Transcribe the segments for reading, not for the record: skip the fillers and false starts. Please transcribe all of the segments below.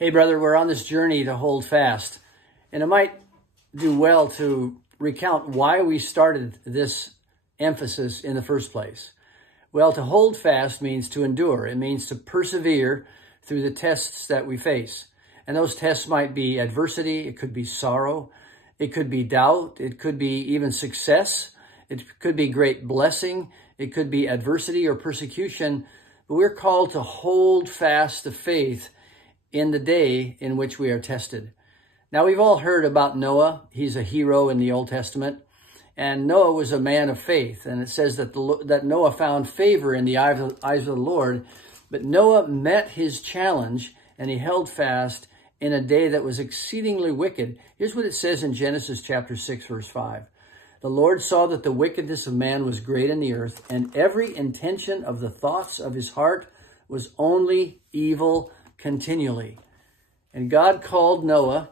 Hey, brother, we're on this journey to hold fast. And it might do well to recount why we started this emphasis in the first place. Well, to hold fast means to endure. It means to persevere through the tests that we face. And those tests might be adversity. It could be sorrow. It could be doubt. It could be even success. It could be great blessing. It could be adversity or persecution. But we're called to hold fast the faith in the day in which we are tested. Now, we've all heard about Noah. He's a hero in the Old Testament. And Noah was a man of faith. And it says that Noah found favor in the eyes of the Lord. But Noah met his challenge, and he held fast in a day that was exceedingly wicked. Here's what it says in Genesis chapter 6, verse 5. The Lord saw that the wickedness of man was great in the earth, and every intention of the thoughts of his heart was only evil continually. And God called Noah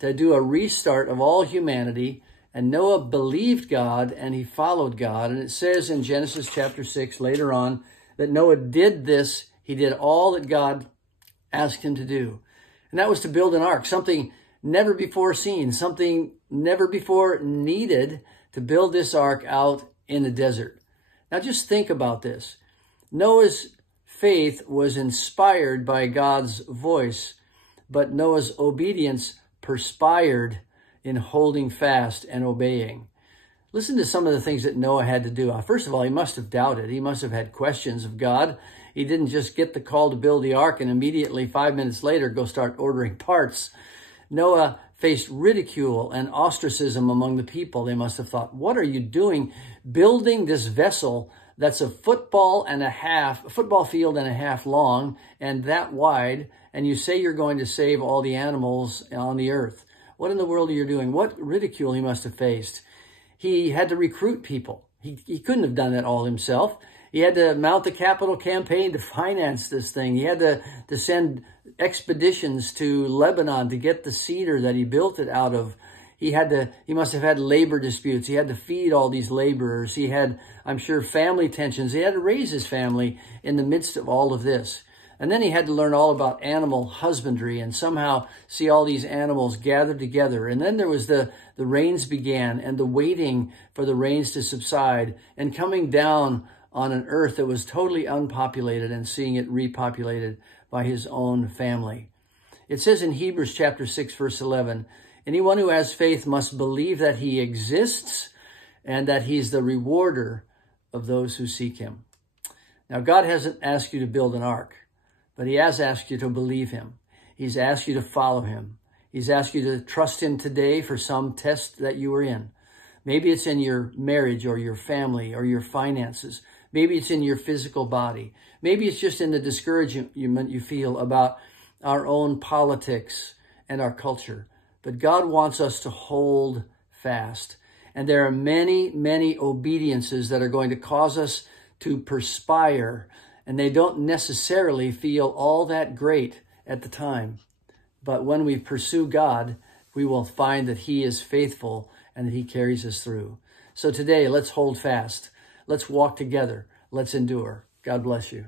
to do a restart of all humanity, and Noah believed God and he followed God. And it says in Genesis chapter 6 later on that Noah did this. He did all that God asked him to do. And that was to build an ark, something never before seen, something never before needed, to build this ark out in the desert. Now just think about this. Noah's faith was inspired by God's voice, but Noah's obedience perspired in holding fast and obeying. Listen to some of the things that Noah had to do. First of all, he must have doubted. He must have had questions of God. He didn't just get the call to build the ark and immediately 5 minutes later go start ordering parts. Noah faced ridicule and ostracism among the people. They must have thought, what are you doing building this vessel that's a football field and a half long and that wide, and you say you're going to save all the animals on the earth? What in the world are you doing? What ridicule he must have faced. He had to recruit people. He couldn't have done that all himself. He had to mount the capital campaign to finance this thing. He had to send expeditions to Lebanon to get the cedar that he built it out of. He must have had labor disputes. He had to feed all these laborers. He had, I'm sure, family tensions. He had to raise his family in the midst of all of this. And then he had to learn all about animal husbandry and somehow see all these animals gathered together. And then there was the rains began, and the waiting for the rains to subside and coming down on an earth that was totally unpopulated and seeing it repopulated by his own family. It says in Hebrews chapter 6, verse 11, anyone who has faith must believe that he exists and that he's the rewarder of those who seek him. Now, God hasn't asked you to build an ark, but he has asked you to believe him. He's asked you to follow him. He's asked you to trust him today for some test that you are in. Maybe it's in your marriage or your family or your finances. Maybe it's in your physical body. Maybe it's just in the discouragement you feel about our own politics and our culture. But God wants us to hold fast. And there are many, many obediences that are going to cause us to perspire. And they don't necessarily feel all that great at the time. But when we pursue God, we will find that he is faithful and that he carries us through. So today, let's hold fast. Let's walk together. Let's endure. God bless you.